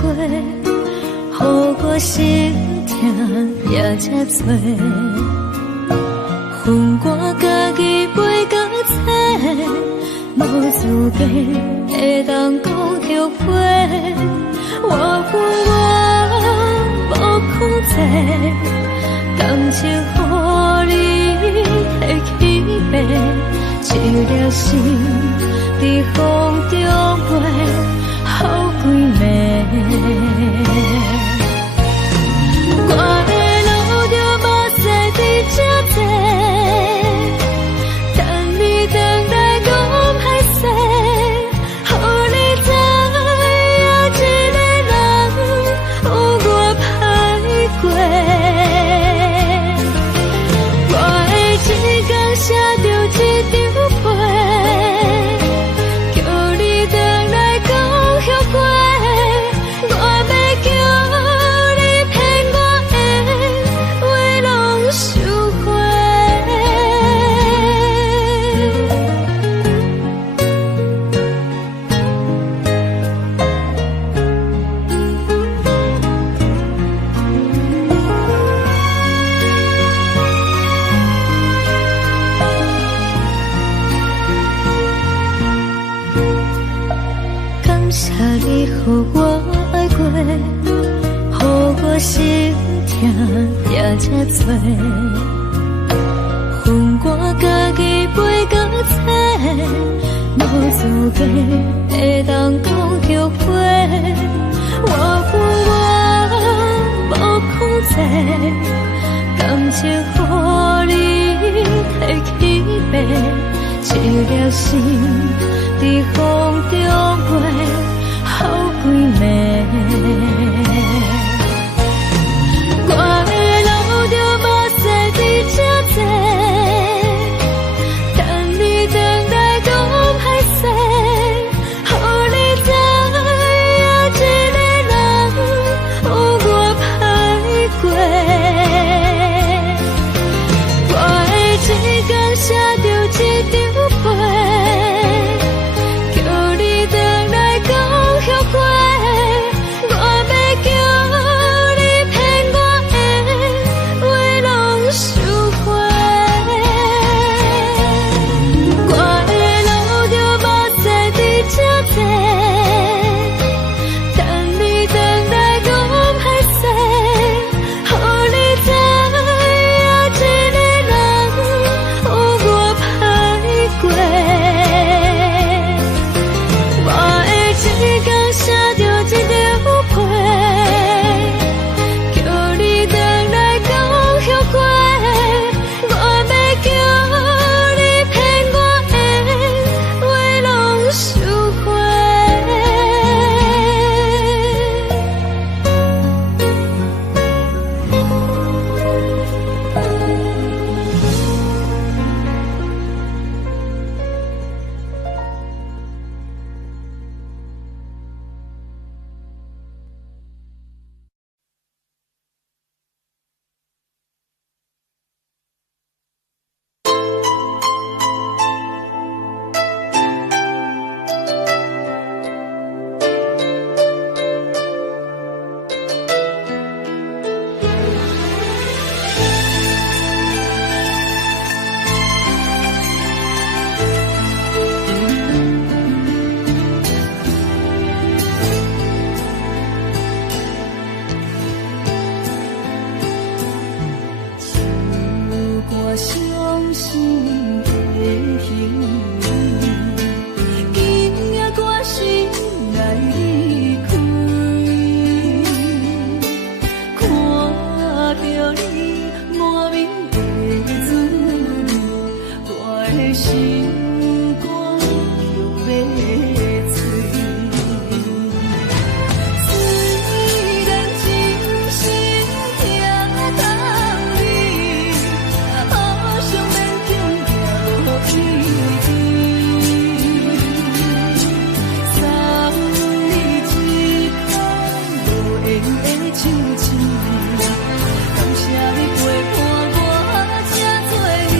过，予我心痛也这多。恨我家己袂到切，无资格会当讲后悔。我恨我无控制，感情予你提起白，一粒心在风中飞，好几暝。我的路就目屎在这多，等你等待讲歹势，予你知影一个人有我歹过。我的一天写着一张被，叫你回来讲后悔。我要叫你骗我的话拢收回。感谢你予我爱过，予我心痛也这多。恨我家己袂到切，无资格会当讲后悔。我恨我无控制，感情予你提起白，一粒心在风中飞，好几暝。我的路就目屎在这多，等你等待讲歹势，予你知影一个人有我歹过。我的一天写着一张被，叫你回来讲后悔。我要叫你骗我的话拢收回。我的路就目屎在这多，等你等待讲歹势，予你知影一个人有我歹过。我的一天写着一张被，叫你回来讲后悔。我要叫你骗我的话拢收回。我伤心的行为，今夜我心来离开，看着你满面的滋味，我的心肝就要碎。虽然真心疼你，好想勉强行落去，送你一空无言的手指，感谢你陪伴我这多年。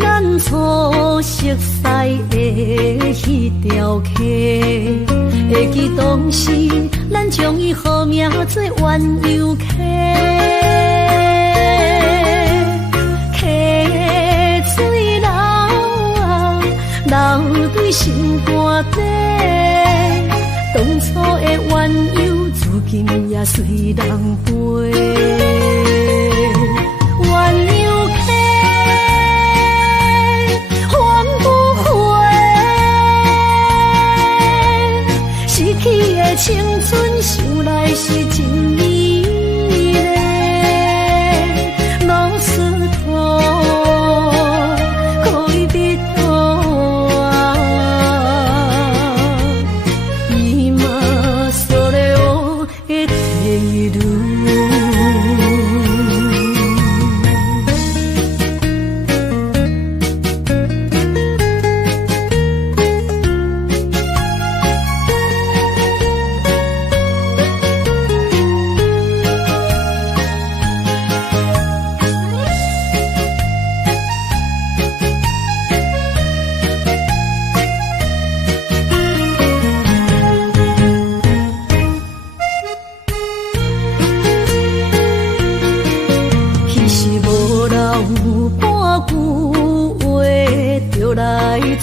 咱初熟悉的迄条溪，会记当时咱将伊号名做鸳鸯溪。溪水流啊，流对心肝底。当初的鸳鸯，至今也随人陪。鸳鸯溪，还不回。失去的青春，想来是真美丽。老师徒，可以别途啊，伊嘛所了的退路。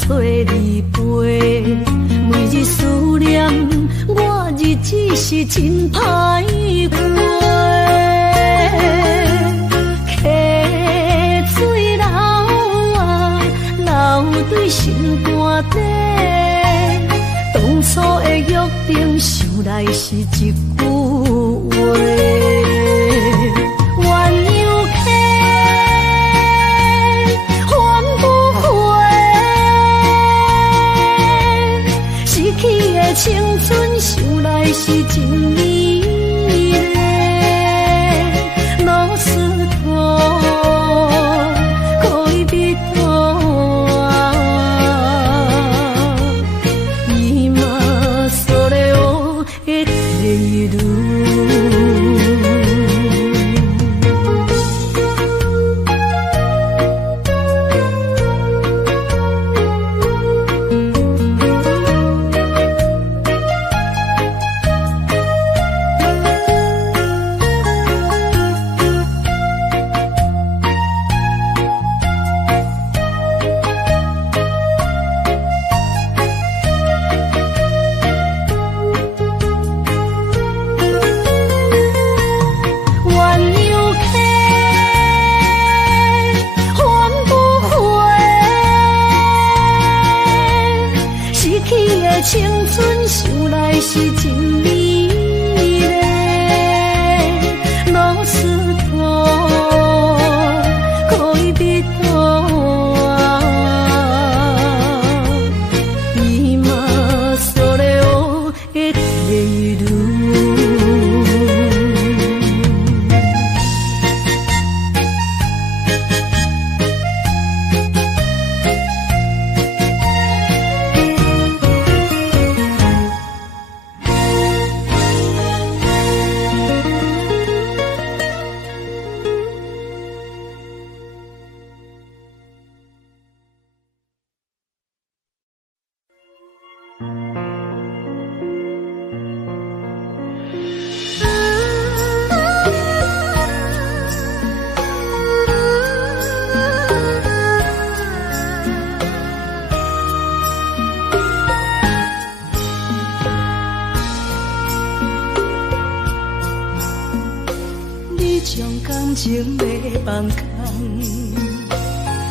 找你陪，每日思念，我日子是真歹过。溪水流啊，流对心肝底。当初的约定，想来是一句话。青春想来是真美丽，老师徒可以别途啊，伊嘛所了的退路。青春想来是真美丽，老师徒可以别途啊，伊嘛所了的退路。感情要放空，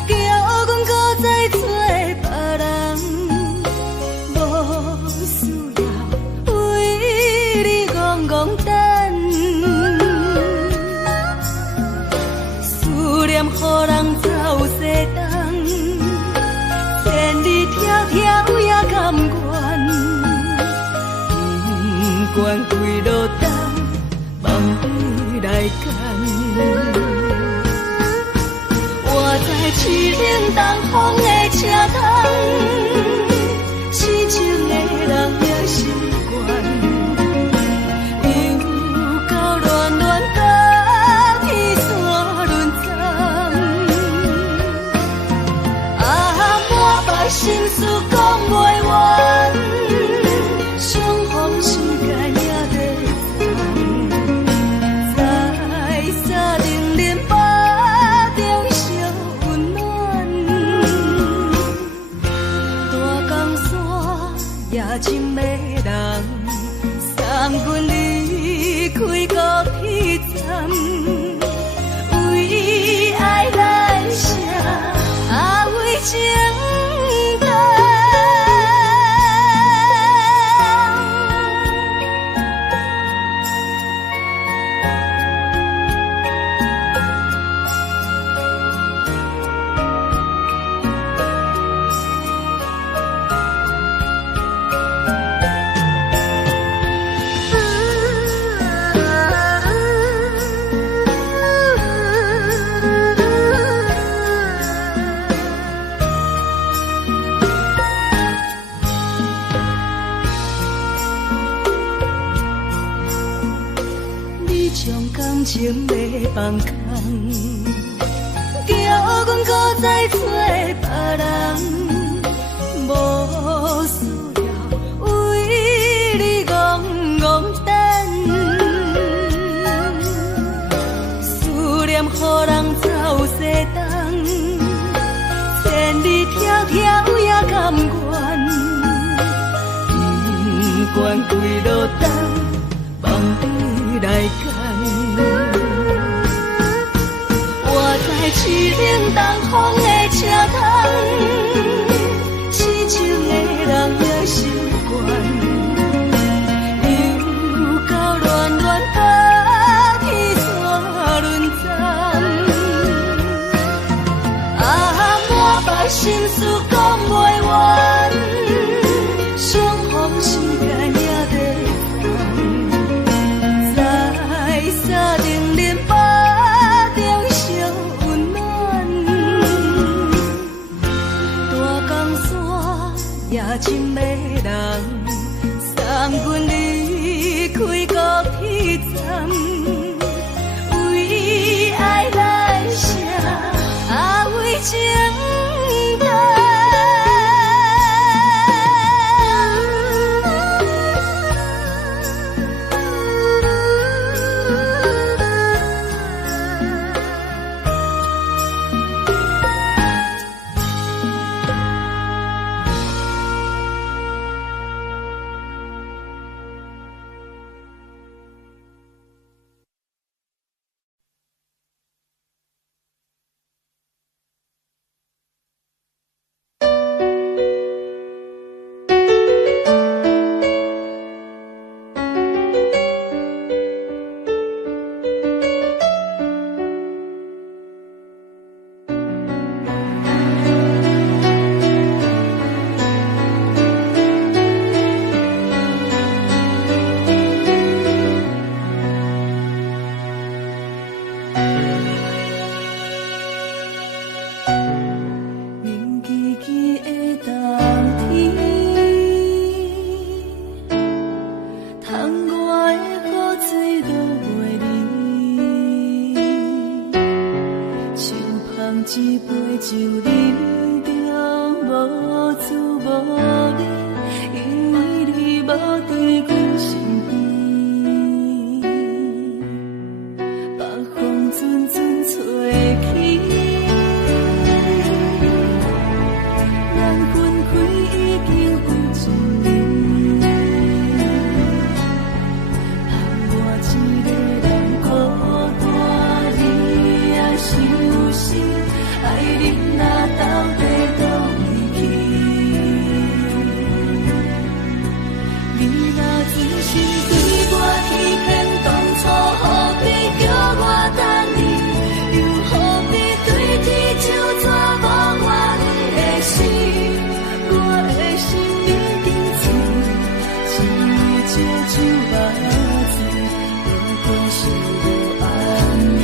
叫阮搁再做别人，无需要为你戆戆等，思念予人走西东，千里迢迢也甘愿，不管几路东，梦里来干。我在痴冷东风的车窗，痴情的人也习惯，又到乱乱甲彼山沦陷。心事讲袂完，相逢时间也在沙定林巴中烧温暖，大江山也真迷人，送阮离开高铁站，为爱来写为情长。感情要放空，叫阮搁再找别人，无需要为你戆戆等，思念予人走西东，千里迢迢也甘愿，不管几路灯，望你来干。我在市冷东风的车窗，痴情的人也习惯，流到乱乱甲天山轮站。满腹心事讲袂完，相逢时间也沙定林巴中烧温暖，大江山也真迷人，送阮离开高铁站，为爱来写为情长。一杯酒饮着无滋无味，因为你无伫阮身边，北风阵阵吹起，咱分开已经有一年，含我一个人孤单，你也伤心。爱你若到底倒位去？你若真心对我欺骗，当初何必叫我等你？又何必对天就抓无我的心？我的心已经醉，因为这酒目睭，不过是无安宁。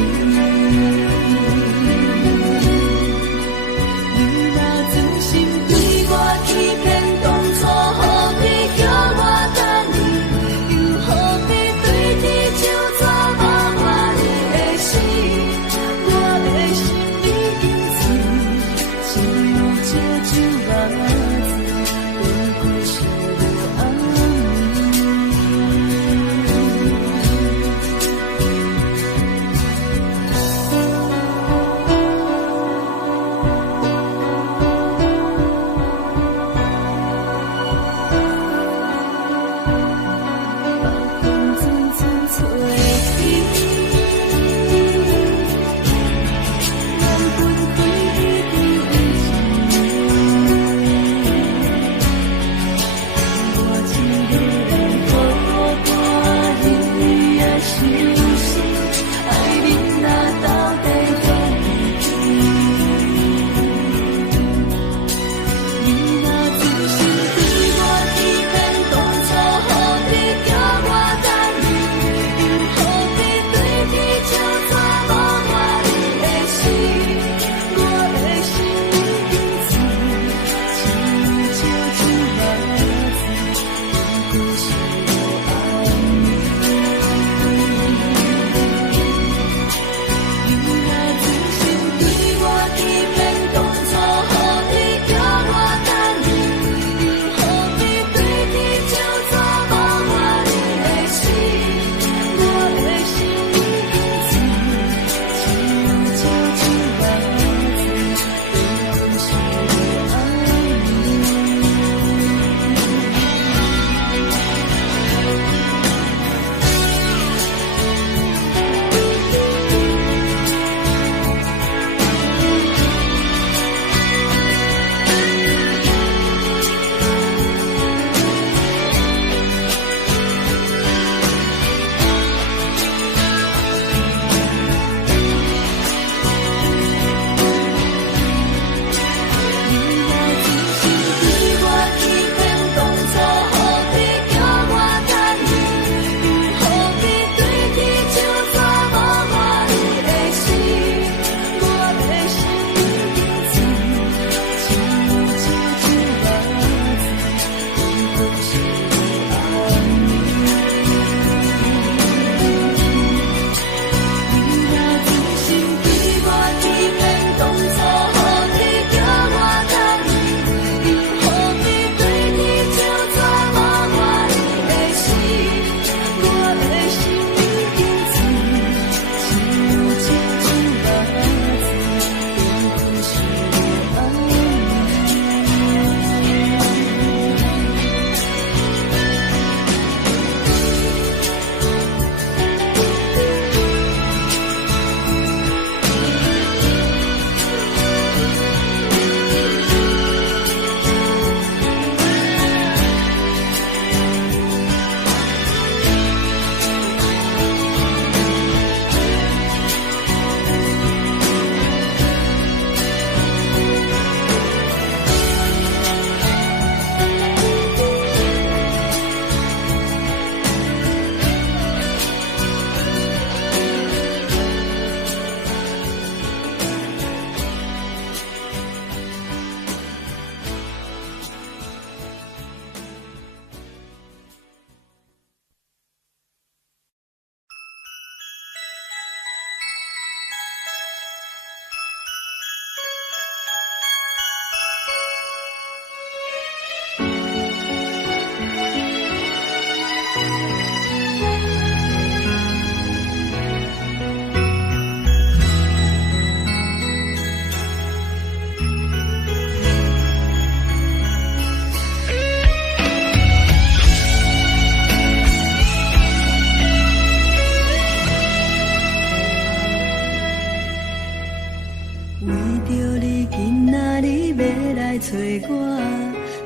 为着你今仔日要来找我，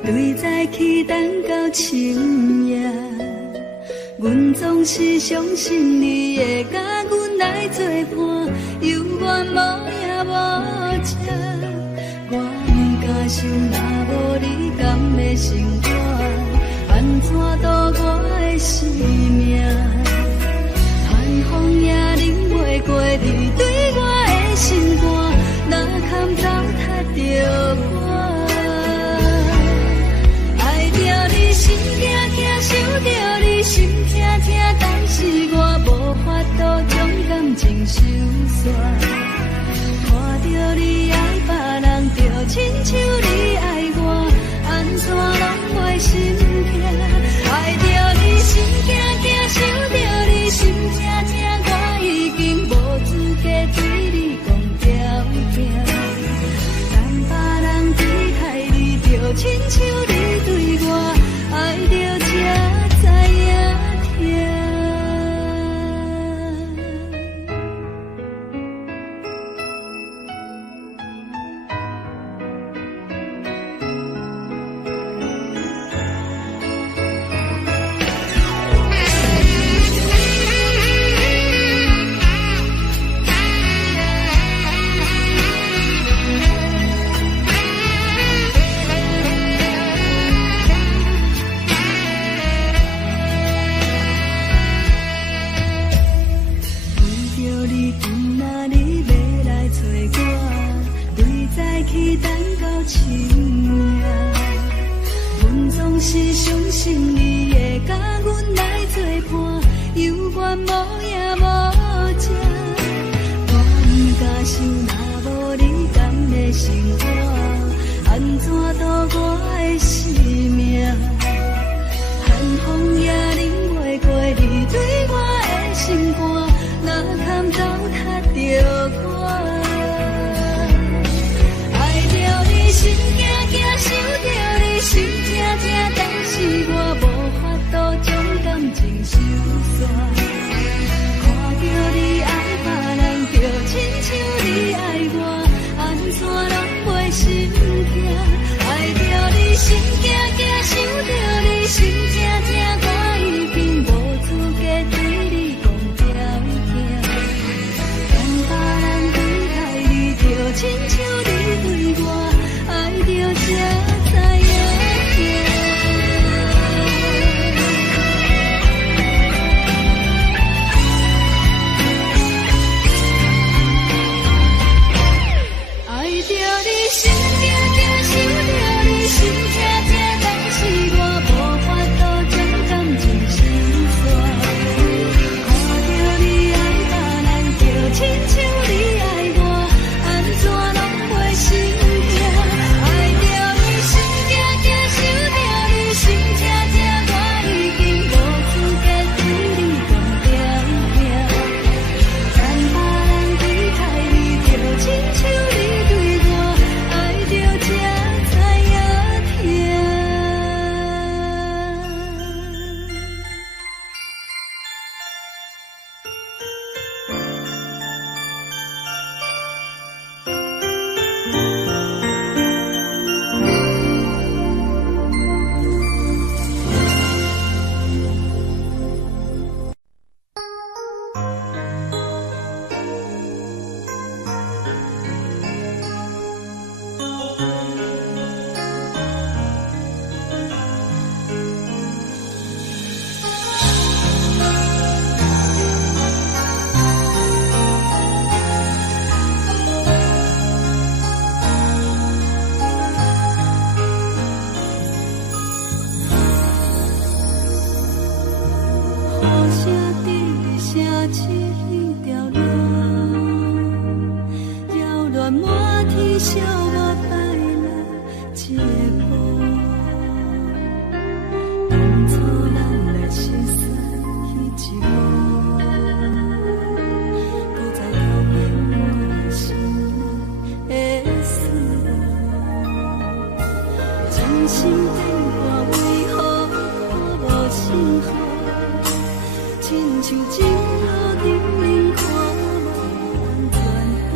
对早起等到深夜。阮总是相信你会甲阮来作伴，犹原无影无迹。我不敢想，若无你甘的生活，安怎度我的生命？寒风也忍袂过你对我的心肝，哪堪糟蹋着我？爱着你心痛痛，想着你心痛痛，但是我无法度将感情收煞。看着你爱别人，就亲像你爱我，安怎拢袂心痛？爱着你心痛痛，想着你心痛痛，我已经无资格对你讲条件。但别人对待你，就亲像你对我，爱着才知影痛。是相信你会甲阮来作伴，犹原无影无迹。我不敢想，若无你甘的生活，安怎度我的生命？寒风也忍袂过你对我的心肝，哪堪糟蹋着我？爱着你心惊惊，想着你心痛痛，但是我无法度将感情收煞。看着你爱别人，就亲像你爱我，安怎拢袂心痛？爱着你心惊惊，想着你心痛痛，我已经无资格对你讲条件。但别人对待你，就亲像你对我，爱着才知影痛。爱着你心痛痛，想着你心痛痛，但是我无法度将感情收煞。看着你爱别人，就亲像你爱我，安怎拢袂心痛？爱着你心痛痛，想着你心痛痛，我已经无资格对你讲条件。但别人对待你，就亲像你对我，爱着才知影痛。雨声滴声起条乱，扰乱满天笑我摆了一步。当初咱来失散彼一幕，搁再流遍我心内的思念。真心变卦为何无信号？亲像情路冷冷看无转好，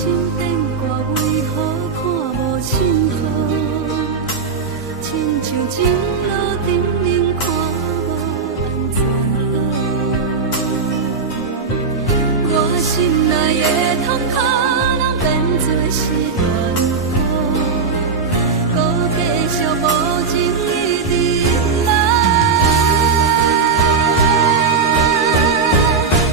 心变卦为何看无清雨？亲像情路灯明看无安怎好？我心内的痛苦，人变做是乱雨，搁继续无情一直来。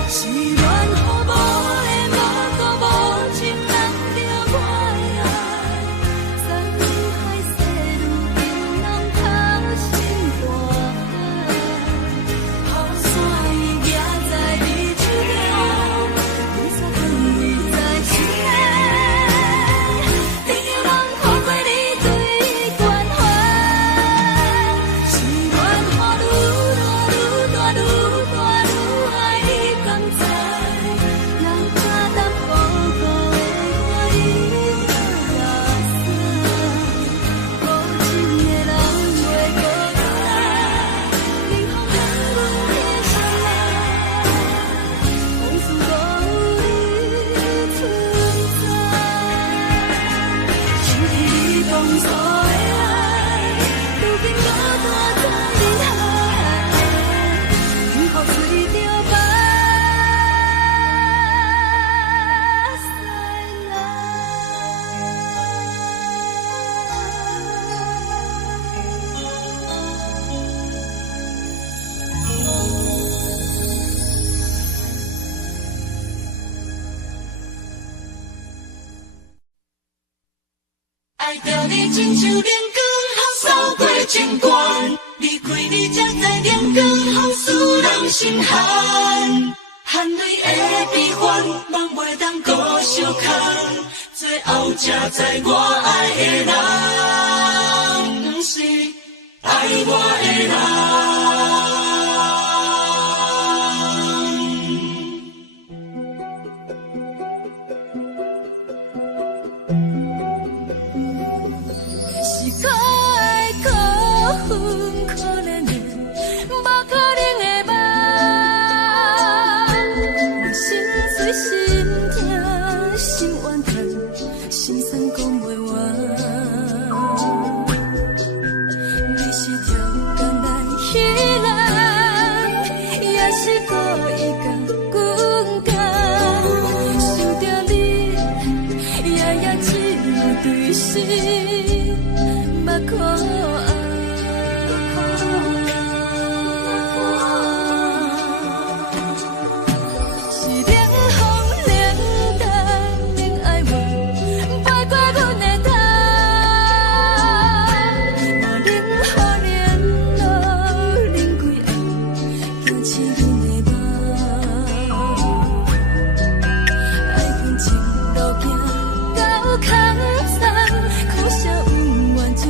是乱雨无的无故无情人着我的爱，山与海细路中人头心肝海，雨伞伊举在你手中，雨伞放你在心内，天有人看过你对关怀，是乱雨愈大愈大愈大愈爱你甘知，人假淡薄薄的我已落山，无情的人袂搁再，冷风冷阮的心内，往事无你存在，想起你当初的爱，如今孤单在人海，雨雨随着目屎爱着你亲像连光风扫过情关，离开你才知连光风使人心寒。含泪的悲欢，望袂当搁相牵，最后才知我爱的人，不是爱我的人。是可爱可恨可怜的，无可能的梦。我心碎心痛心怨叹，心酸讲袂完。你是条工来彼人，也是故意甲阮讲，想着你，夜夜只有对视。目看爱，是冷风冷淡冷爱我，摆过阮的头，无冷雨连落冷归暗，惊醒阮的梦。爱恨情路行到空山，苦涩有缘就。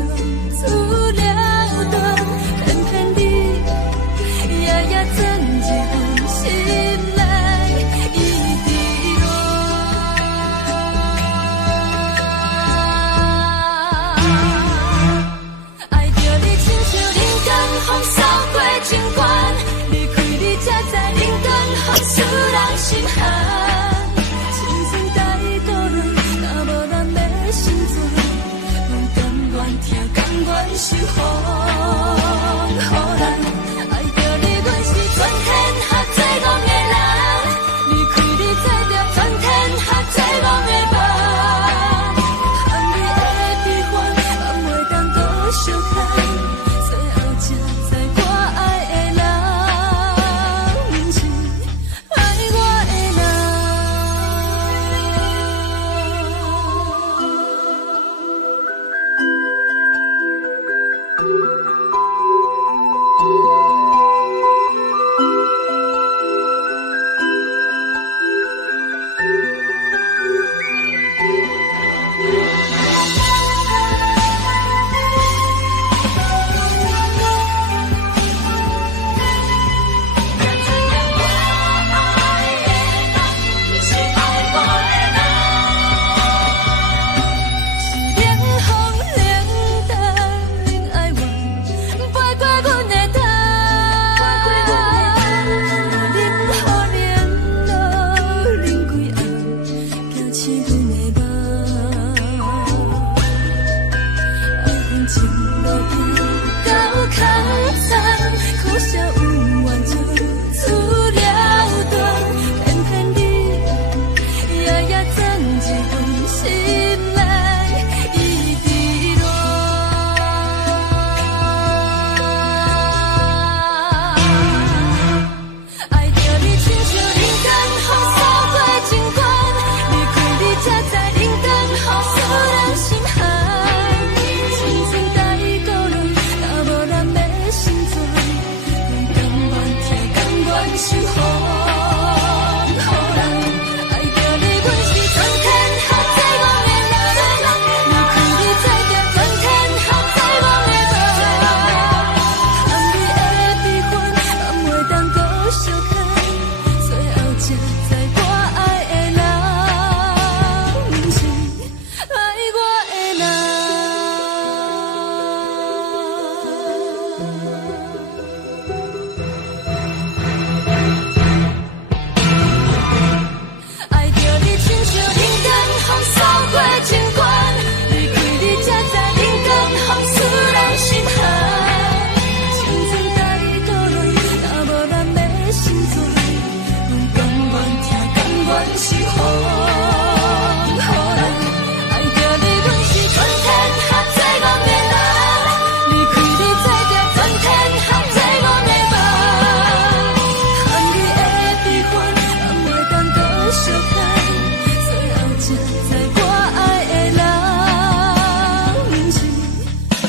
阮是风，予人爱着你，阮是全天下最憨的人。离开你做着全天下最憨的梦，和你的悲欢，人袂当搁相共。最后才知我爱的人，不是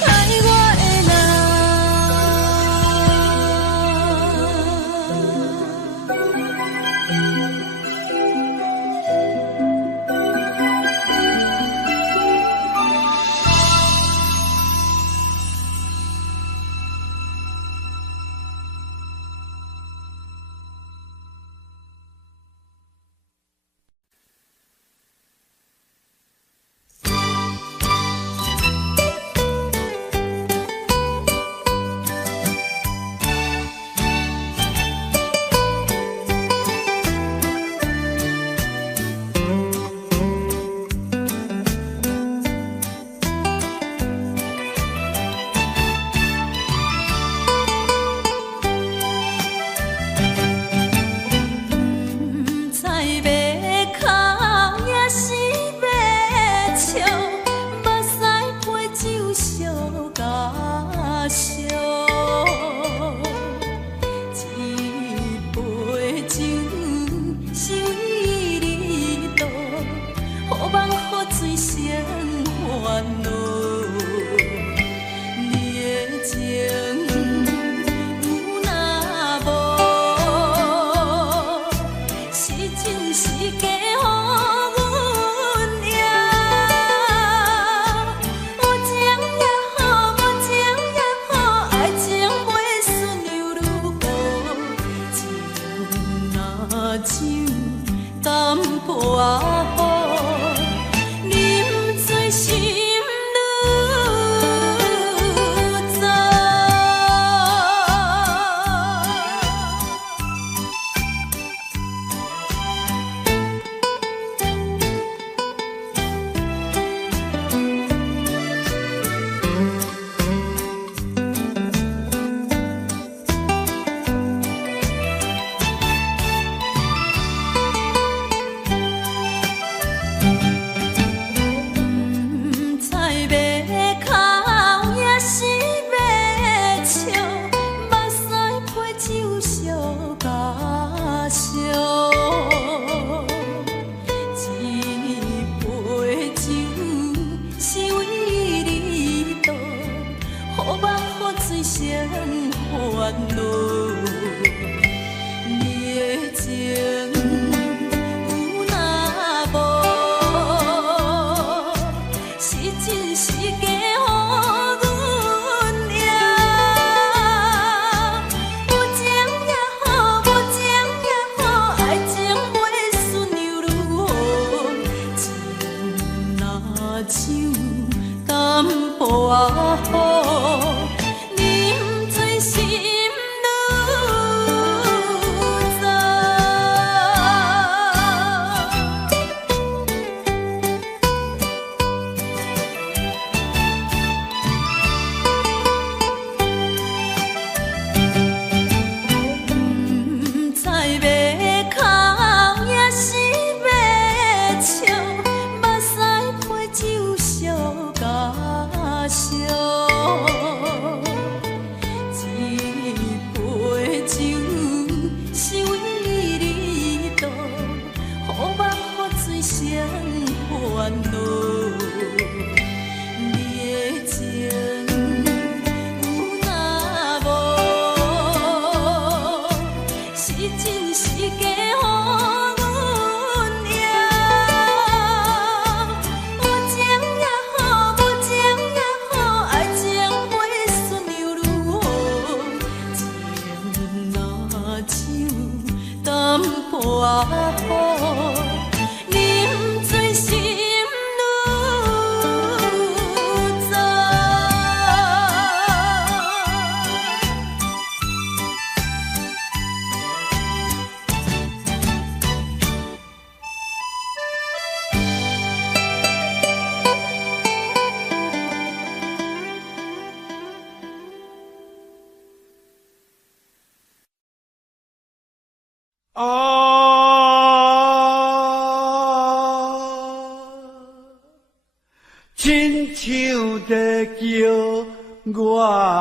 爱我的人。我好，饮醉心亲像在叫我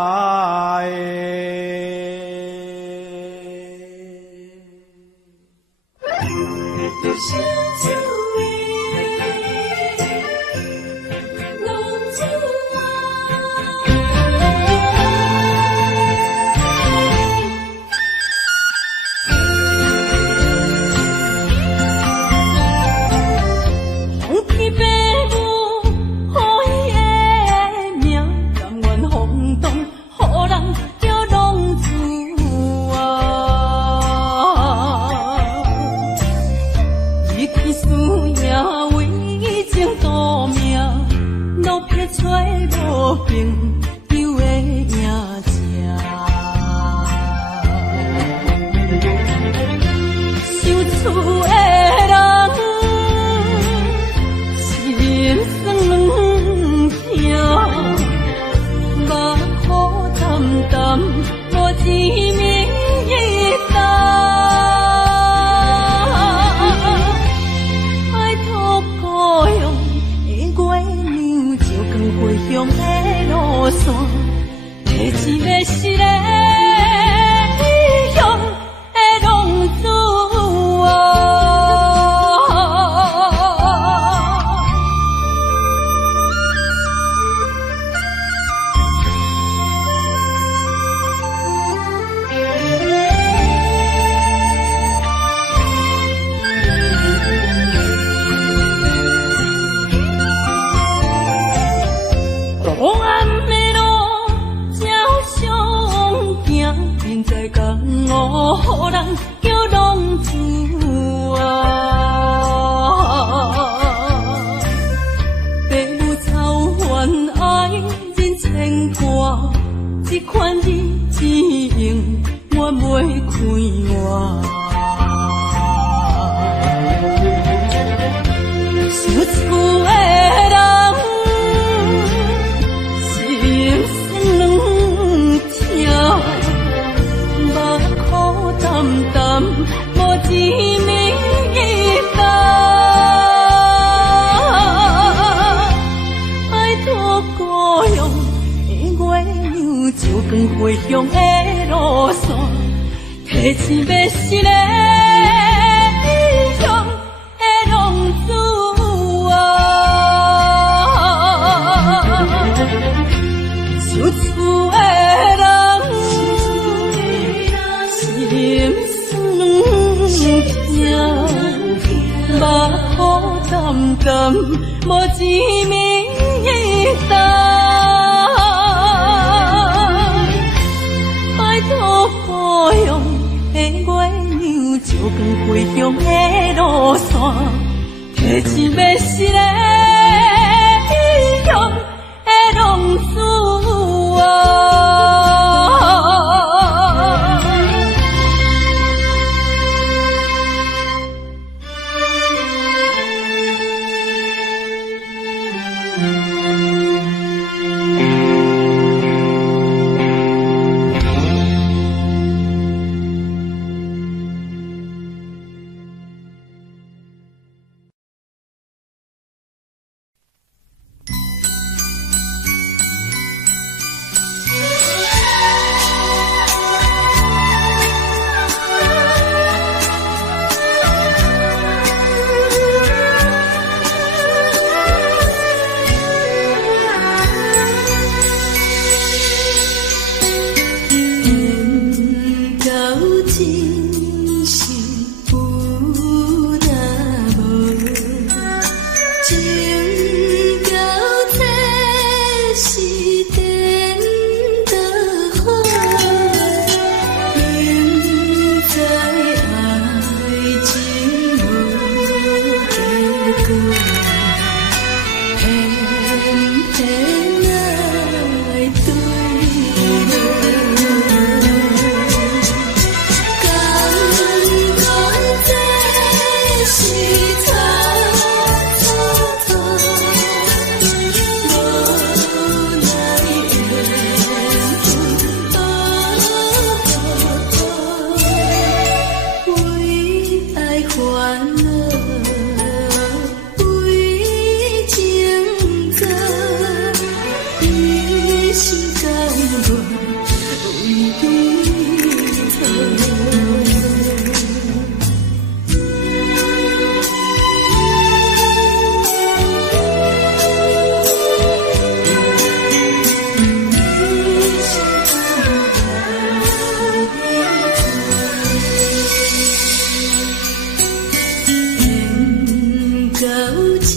真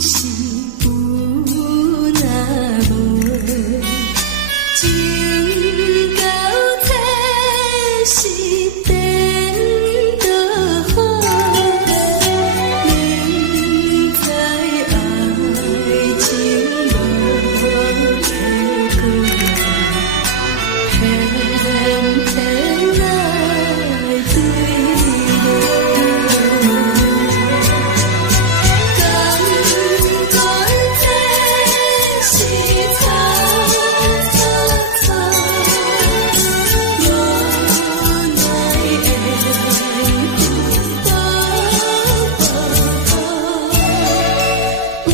是有那无，情到体是颠倒好，明知爱情无结果，偏偏来对我。感觉这是草草草，无奈的为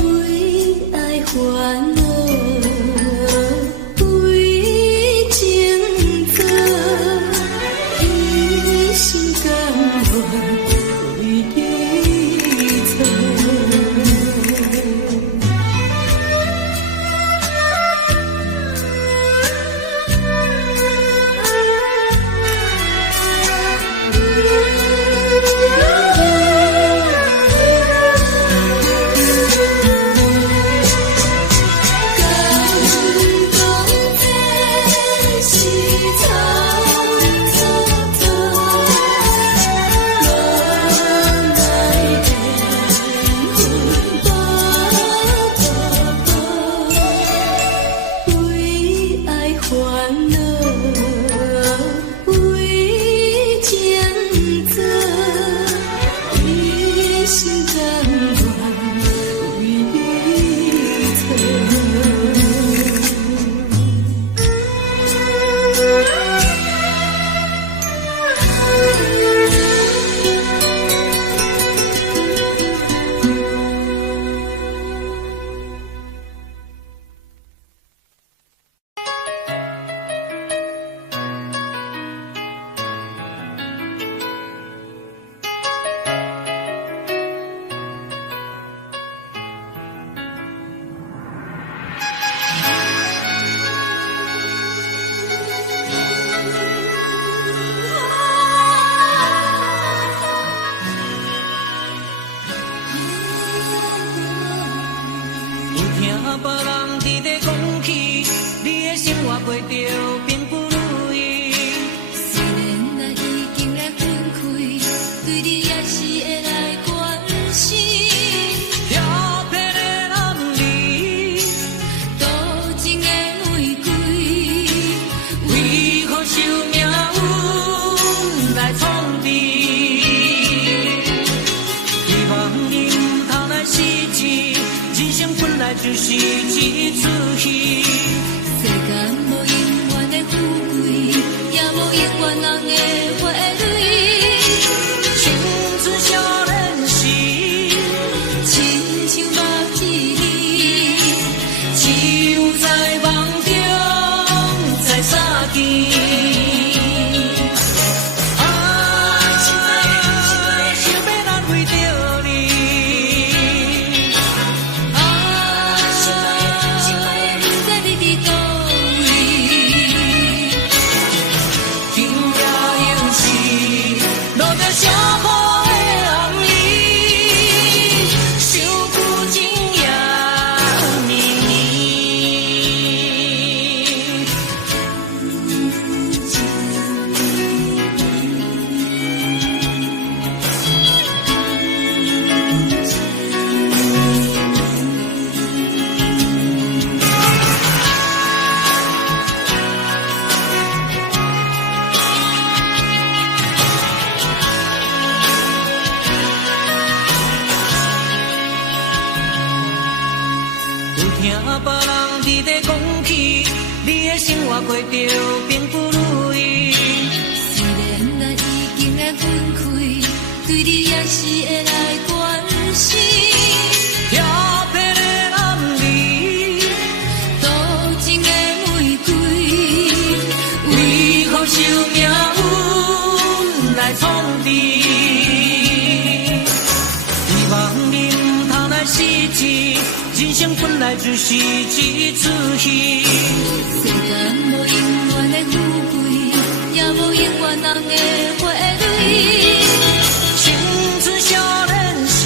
爱烦恼，为情错，一心甘愿为你错。为爱烦恼，为情错，一心甘愿为你错。有听别人伫咧讲起，你的生活过着并不如意。虽然咱已经来分开，对你也是会来关心。漂泊的男儿，多情的玫瑰，为何受命运来创治？希望你唔通来失志，人生本来就是一出戏。世间无永远的富贵，也无永远人的花蕊。青春少年时，亲像目翕，只有在梦中才相见。听别人伫咧讲起，你的生活过着并不如意。虽然咱已经来分开，对你也是会来关心。漂泊的男儿，多情的玫瑰，为何受命运来创治？希望你唔通来失志，人生本来就是一出戏。世间无永远的富贵，也无永远人的花蕊。青春少年时，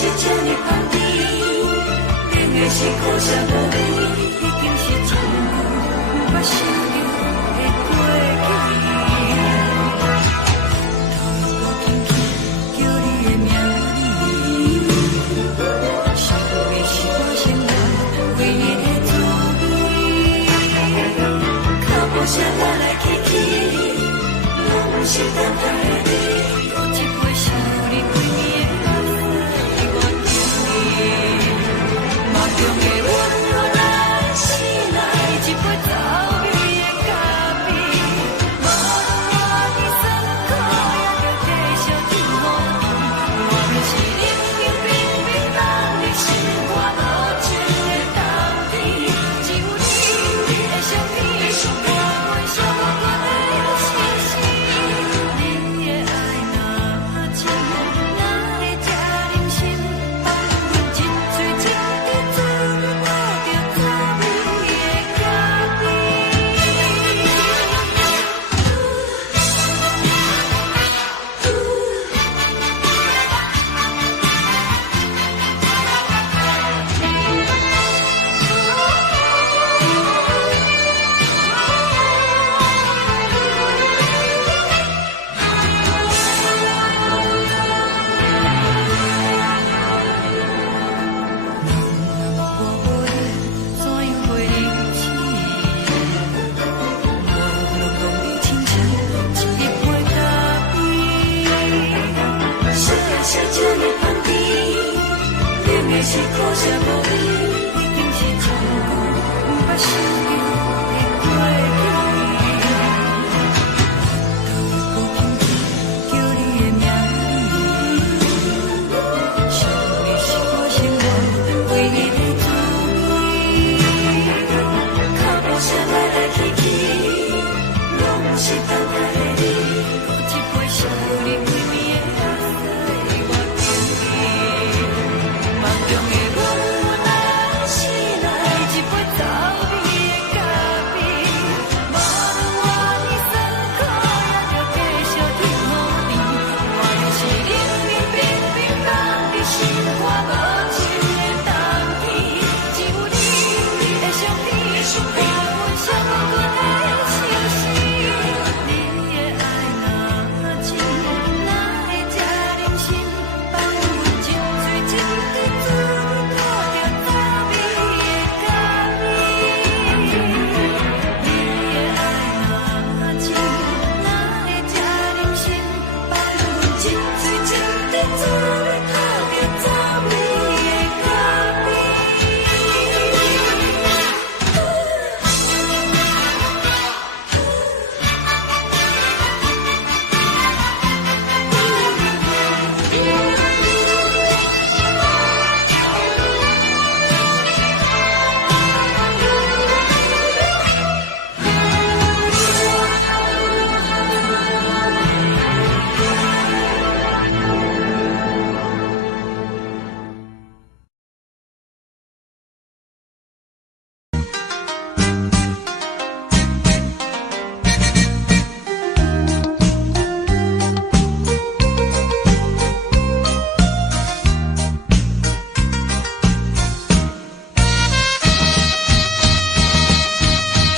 是这呢芳甜，冷的是苦涩无味，已经是千古不想着的过去。透过轻轻叫你的名字，想的是我生来唯一的滋味。脚步声来来去去，拢是等待你。一杯想你几年的汗水我甜蜜，梦中的温柔来醒来，一杯走味的咖啡。无论我的酸苦，也着继续甜乎甜。我不是冷冷冰冰人的心肝无情的冬天，只有你的相片，我阮伤过的心事。你的爱若真，哪会这忍心？放阮一嘴一滴滋味，倒着滋味的咖啡。是苦涩无味，已经是千古不捌想着的过去。透过轻轻叫你的名字，想的是我生来唯一的滋味。脚步声来来去去，拢是等待你。一杯想你几暝的汗水我甜蜜。梦中的温柔来醒来，一杯走味的咖啡。无论我的酸苦，也着继续甜乎甜。我就是冷冷冰冰人的心肝无情的冬天，只有你的相片，我阮伤过的心事。你的爱若真，哪会这忍心？放阮一嘴一滴滋味，倒着滋味的咖啡。你的爱若真，哪会这忍心？放阮一嘴一滴滋味，倒着滋味的咖啡。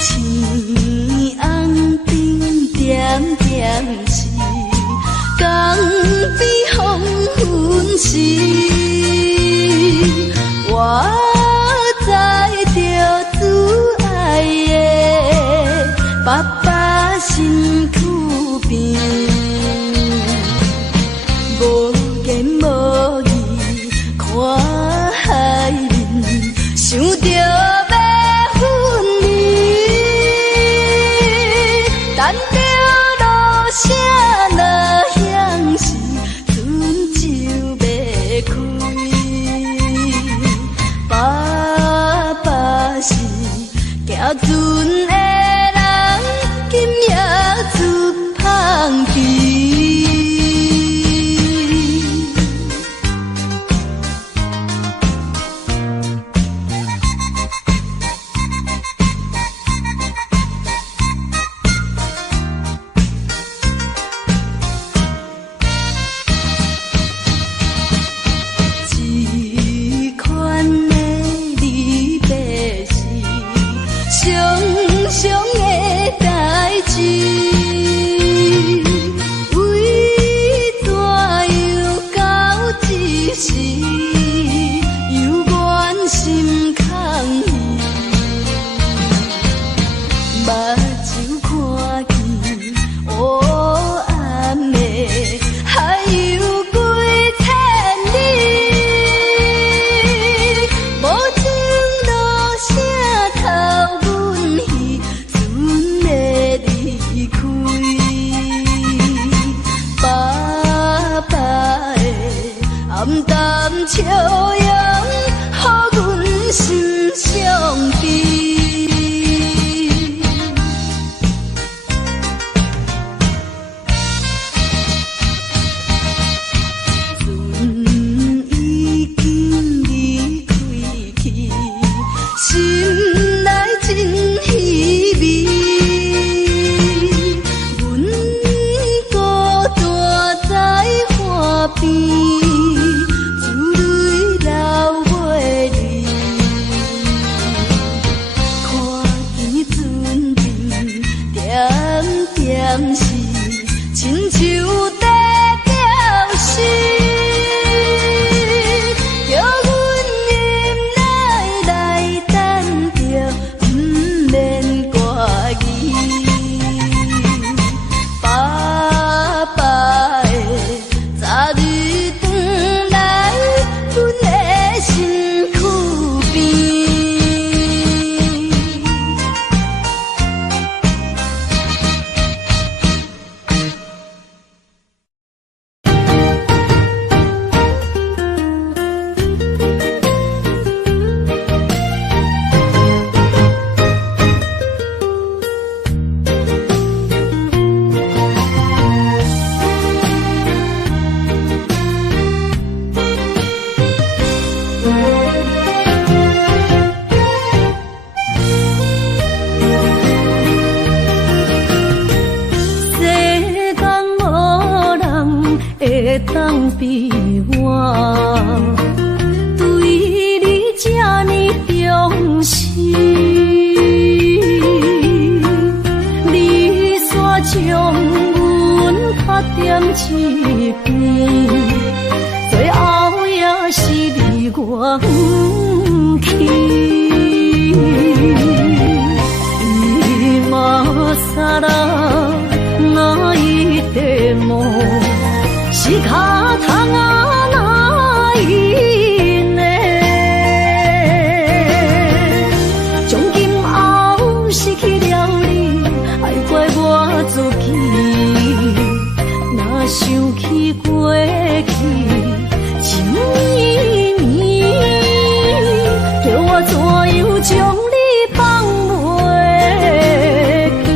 青红灯点点是江边黄昏时，我知着挚爱的爸爸身躯边，无言无语看海面，想着要分离，等着落声若响时，船就要开。亲像在叫声，叫阮忍耐来等着，不免挂意。爸爸的早日转来阮的身躯边。会当比我对你这呢重视，你煞将阮较点一边，最后也是你我不去。今さら泣いても仕方がないね。从今后失去了你，爱怪我自己。若想起过去情绵绵，叫我怎样将你放袂记？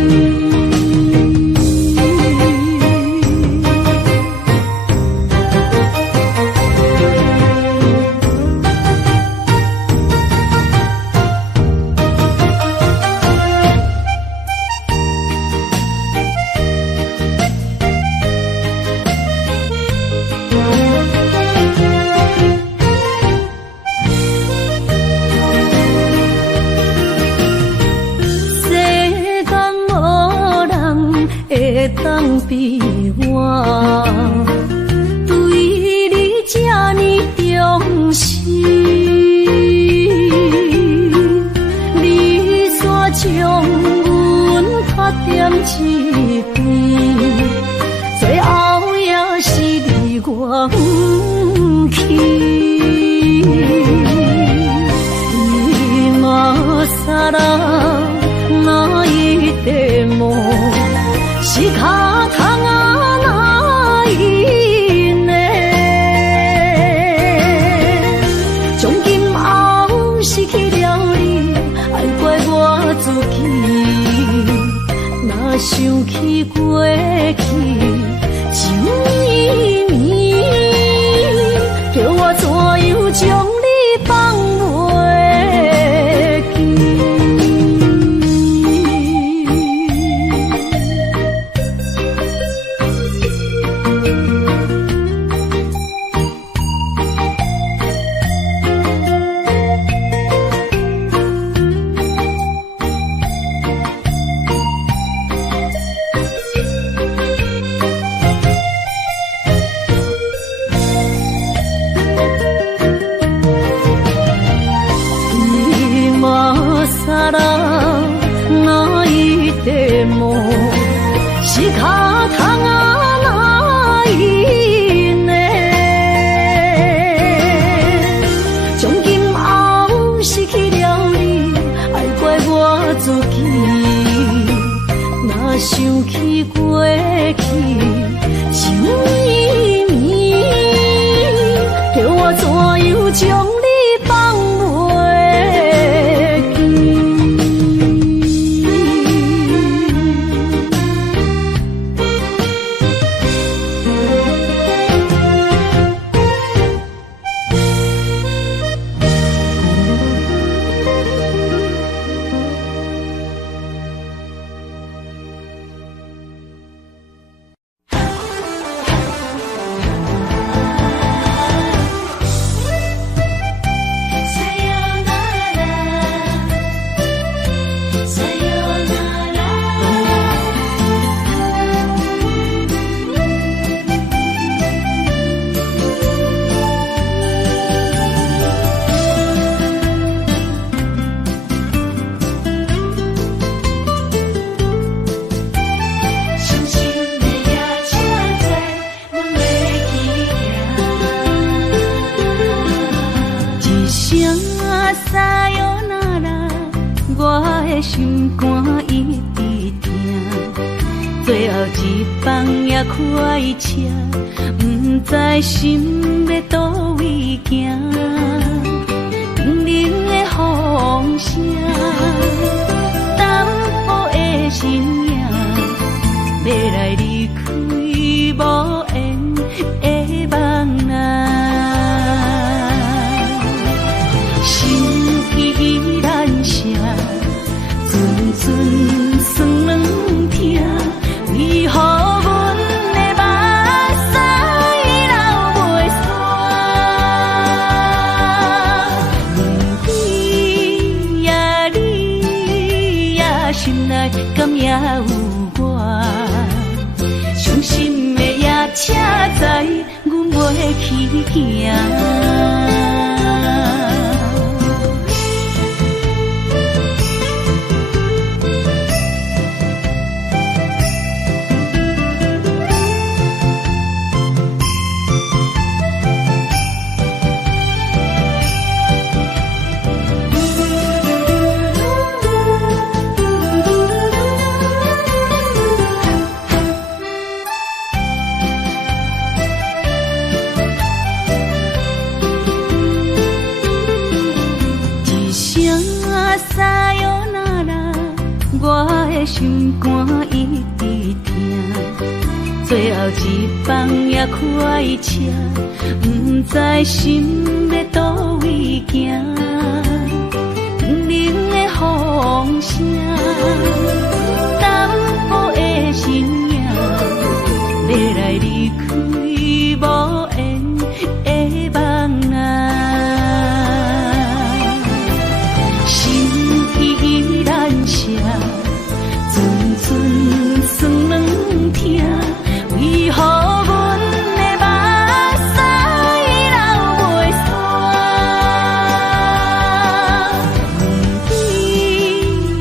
放也开车，不知心要倒位行。冷冷的风声，淡薄的身影，要来离开无缘的梦啊。心依然舍，阵阵酸软痛，为何阮的目屎流袂煞？问你呀，你呀，心内敢也有我？伤心的夜车载，阮袂去行。心肝一直疼，最后一放也开车，不知心要倒位行。冷冷的风声，淡薄的身影，要来离开无缘的梦啊。心依然舍。阵阵酸软痛，为何阮的目屎流袂煞？问你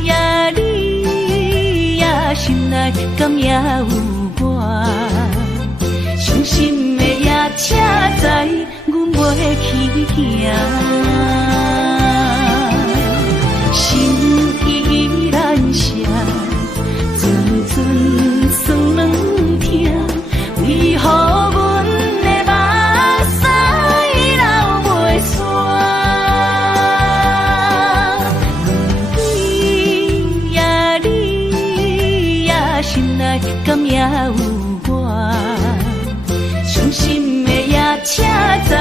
呀，你呀，心内敢也有我？伤心的夜车载，阮袂去行。心依然舍。阵阵酸软痛，为何阮的目屎流袂煞？问你呀，你呀，心内敢也有我？伤心的夜车载，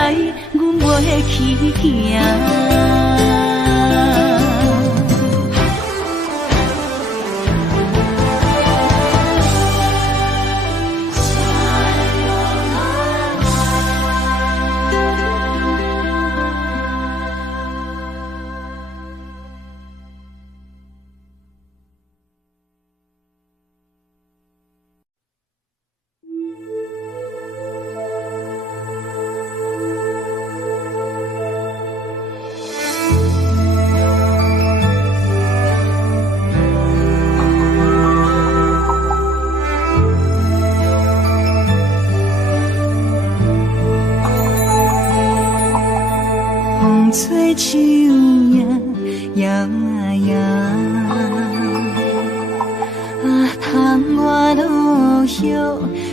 阮袂去行。吹树叶摇啊摇，窗外落叶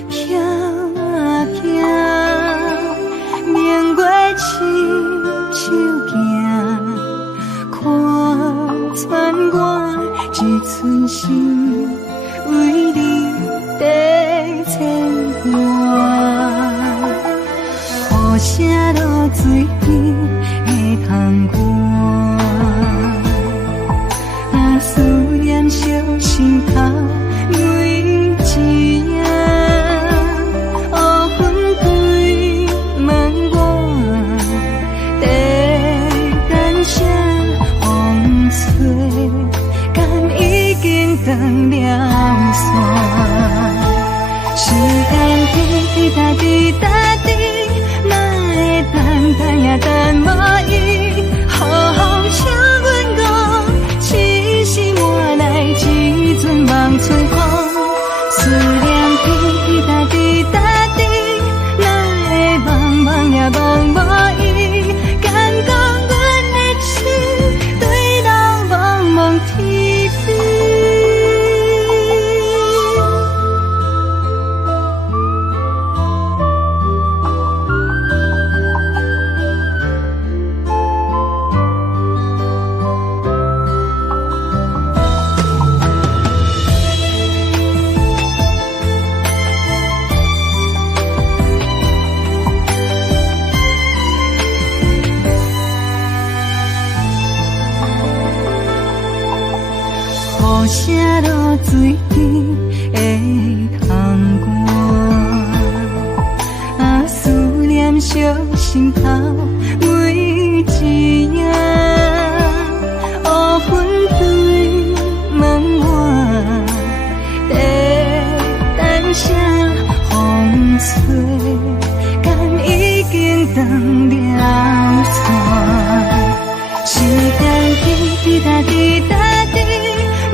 飘啊飘，明月深手行，看穿我一寸心，为你在牵挂，雨声落水边。通过，思念小心头泪一影，黑云对问我，在等啥风吹，敢已经断了线，时间滴答滴答滴。等呀等无伊，好好请阮讲，痴心换来一阵梦吹风，思念滴答滴答滴，哪会茫茫也茫无伊，敢讲阮的情对人茫茫天边。水甜的窗外，思念烧心头每一夜，乌云对门外，在等啥风吹，敢已经断了线。时间滴滴答滴答滴，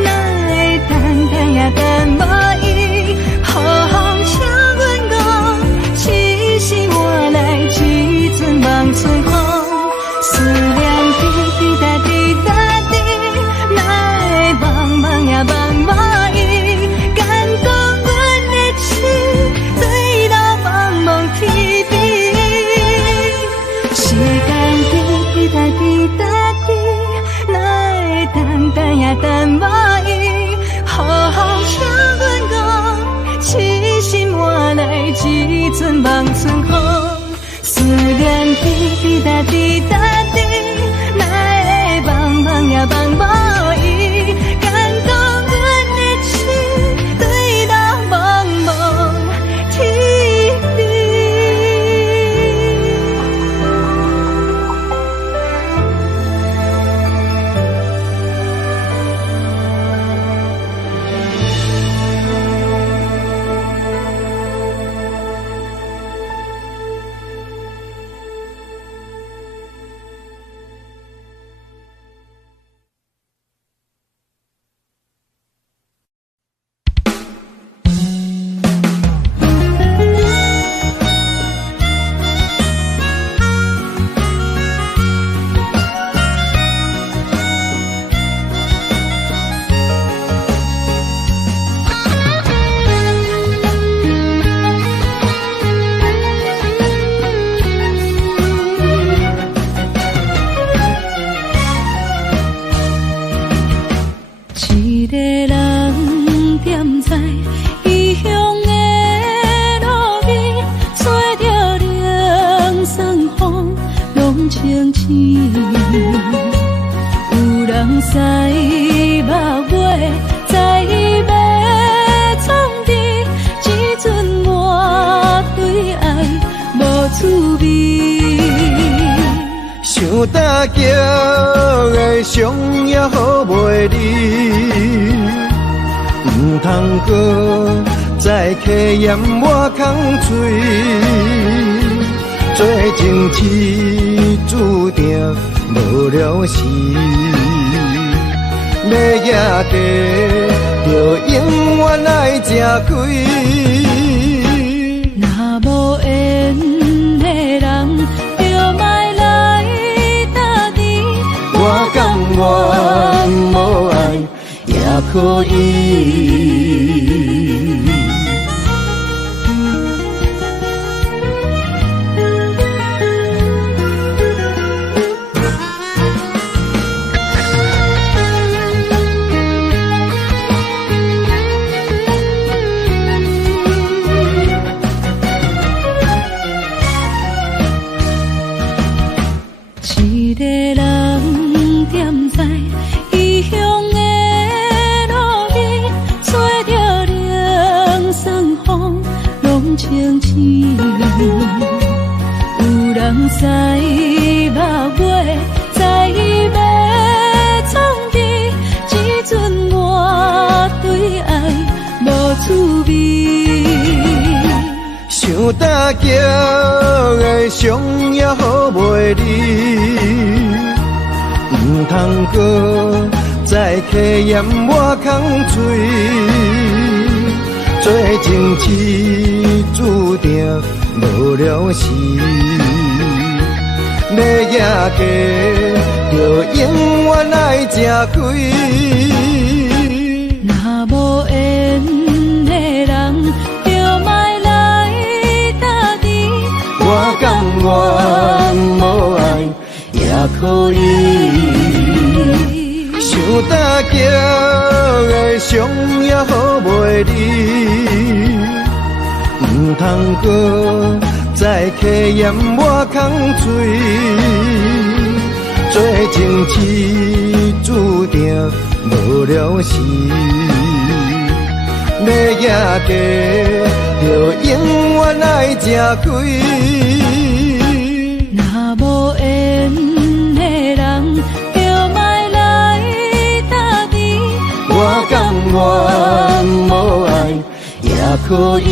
哪会等等也等无伊？好风请阮讲，痴心换来一阵望春风。思念滴滴答滴答滴，哪会茫茫也茫无伊？敢讲阮的情坠落茫茫天边？时间滴滴答滴答滴，哪会等等也等无伊？好风请阮讲，痴心换来一阵望春风。思念滴滴答滴答滴，哪会茫茫也茫无伊？敢讲阮的情坠落茫茫天边？一个人踮在异乡的路边，吹着凉爽风，拢清醒。有人驶目尾，在伊要创治，一阵满对爱无滋味。想大桥的伤也好袂离，唔通搁再客嫌我空嘴，做情痴注定无了时，要野地就永远爱吃亏。若无缘的人，就莫来打滴。我甘愿无爱也可以。一个人踮在异乡的路边，吹着凉爽风，拢清醒。有人驶目尾，在伊要创治，一阵满对爱无滋味。想大桥的伤也好袂离，唔通搁再客嫌我空嘴，做情痴注定无了时，要野家就永远爱吃亏。若无缘的人，就莫来打滴。我甘愿无爱也可以。想大桥的伤也好袂离，唔通搁再客嫌我空嘴，做情痴注定无了时，要赢家，就永远爱吃亏。若无缘的人，就莫来搭伊。我甘愿无爱也可以。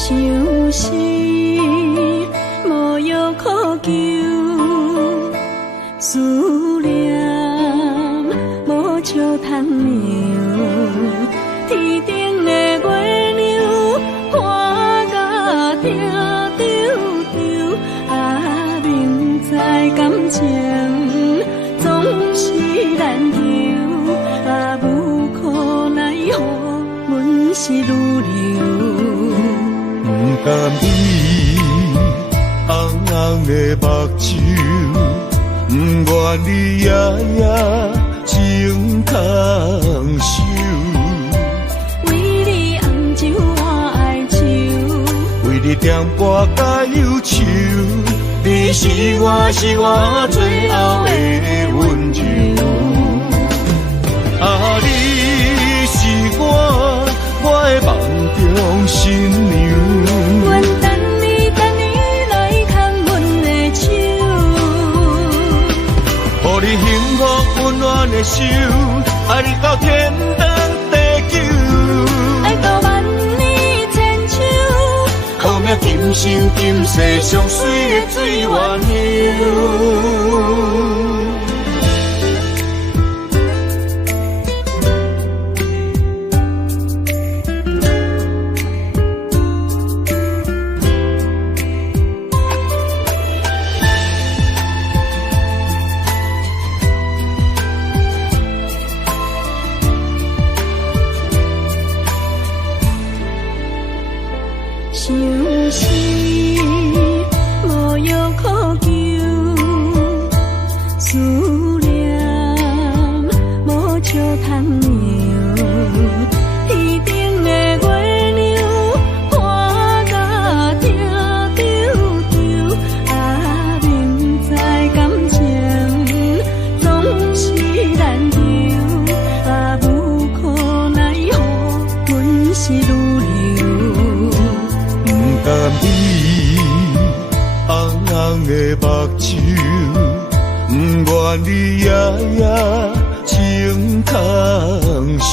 想是无药可救，思念无笑通描。天顶的月亮看甲定丢丢，啊，明知感情总是难求，啊，无可奈何，阮是愈流。不甘你红红的目睭，不愿你夜夜情通守。为你红酒换哀愁，为你点歌甲忧愁，你是我最后的温柔。啊，你是我的梦中新娘。阮等你来牵阮的手，予你幸福温暖的手，爱你到天长地久，爱到万年千秋。好命今生今世上水的水源流。想是无药可救，思念无笑通描。天顶的月亮看甲定丢丢，啊，明知感情总是难求，啊，无可奈何，阮是愈流。甘你红红的目睭，不愿你夜夜情通守。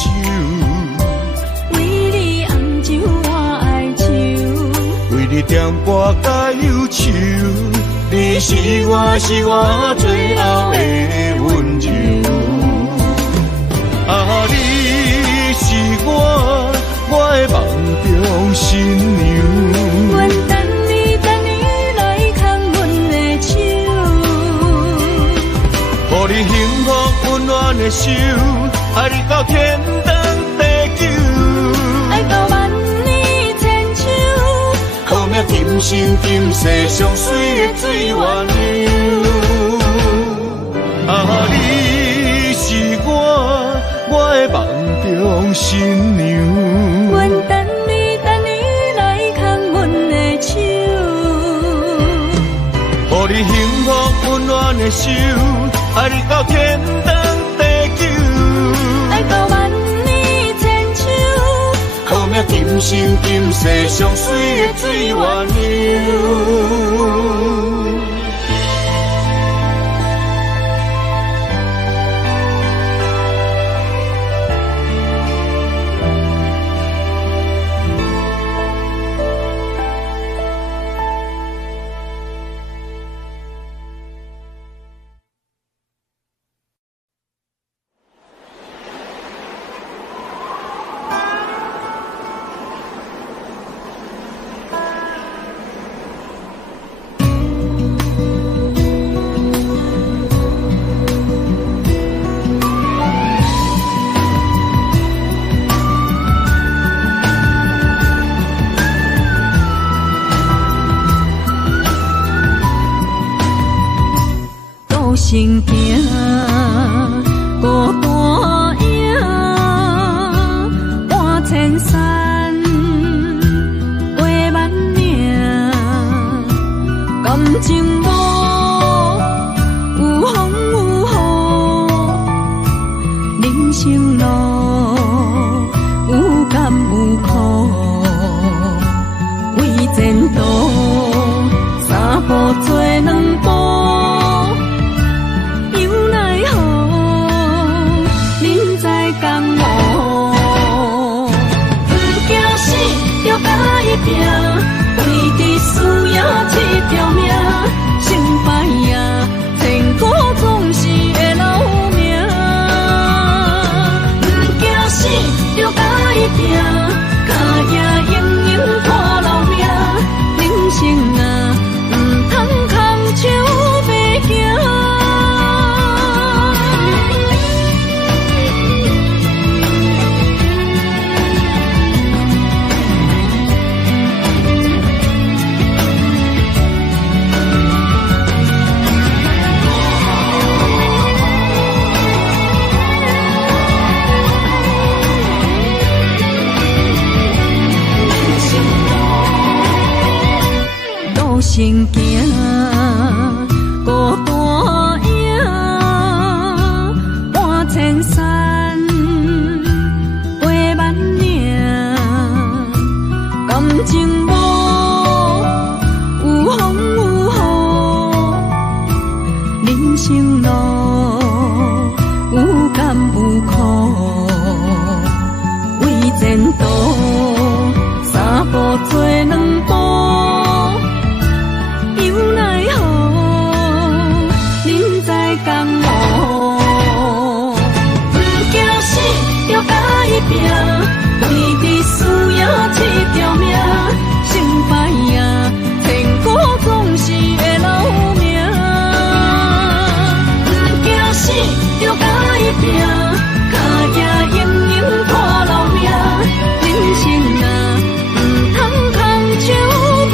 为你红酒换哀愁，为你点歌甲忧愁，你是我最后的温柔。啊，你是我的梦中新娘。阮等你来牵阮的手，予你幸福温暖的手，爱你到天长地久，爱到万年千秋。好命今生今世上水的水源流。啊，你是我的梦中新娘。阮等你来牵阮的手，予你幸福温暖的手，爱你到天长地久，爱到万年千秋。好命今生今世上水的水源流。行行，孤单影，半千山，过万岭，感情无有风有雨，人生路有甘有苦，为前途三步做两步。为你需要这条命，成败也天苦总是会留名。不惊死，就甲伊拼，脚也硬硬拖老命。人生啊，唔通空手白行。行行，孤单影，半千山，过万岭，感情无有风有雨，人生路有甘有苦，为前途三步做两步。为你需要这条命，成败也天苦总是会留名。不惊死，就甲伊拼，脚也硬硬拖老命。人生啊，唔通空手白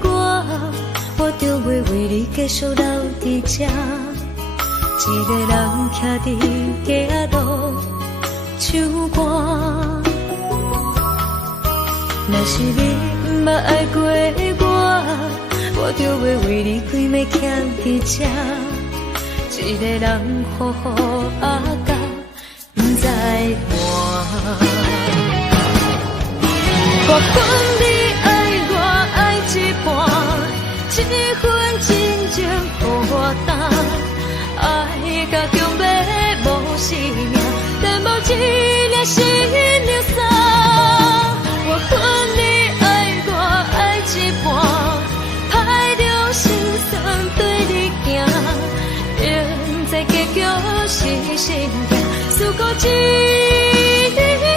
过我就要为你继续留伫这。一个人徛伫街仔路唱歌。若是你毋捌爱过我就要为你开门徛伫这。一个人好好啊甲，不知换。我分你爱我爱一半，一份真情予我担。爱甲强要无生命，但无一粒心流洒。我分你爱我爱一半，歹着心酸对你行。现在结局是心痛，思故一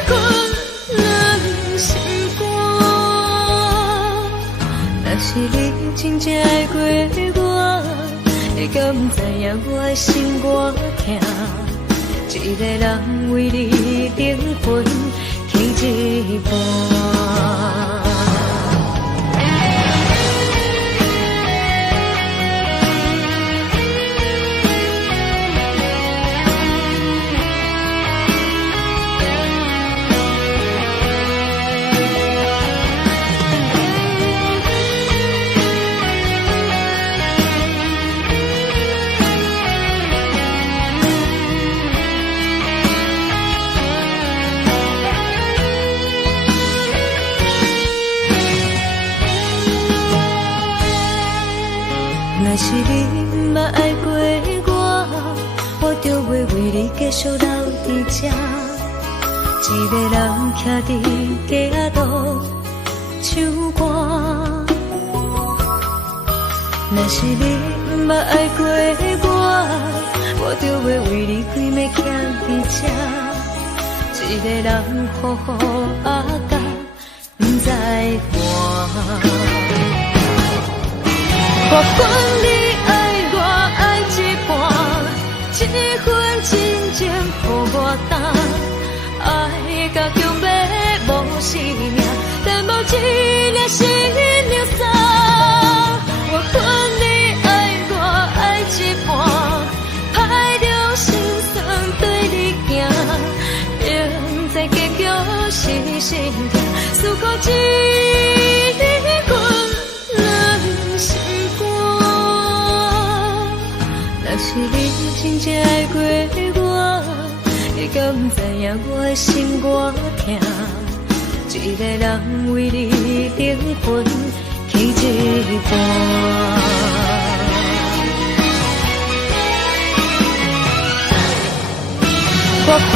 份两心肝。若是你真正爱过我，你敢不知影我的心多痛？一个人为你灵魂起一半。若是你毋捌爱过我就要为你继续留伫这。一个人徛伫街仔路唱歌。若是你毋捌爱过我就要为你开门徛伫这。一个人好好啊甲，不知换。我分你爱我爱一半，一份真情予我担。爱甲强要无生命，但无一粒心流洒。我分你爱我爱一半，歹着心酸对你行。现在结局是心痛，思故一份两心。若是你真正爱过我，你敢不知影我的心多痛？一个人为你灵魂起一半。我分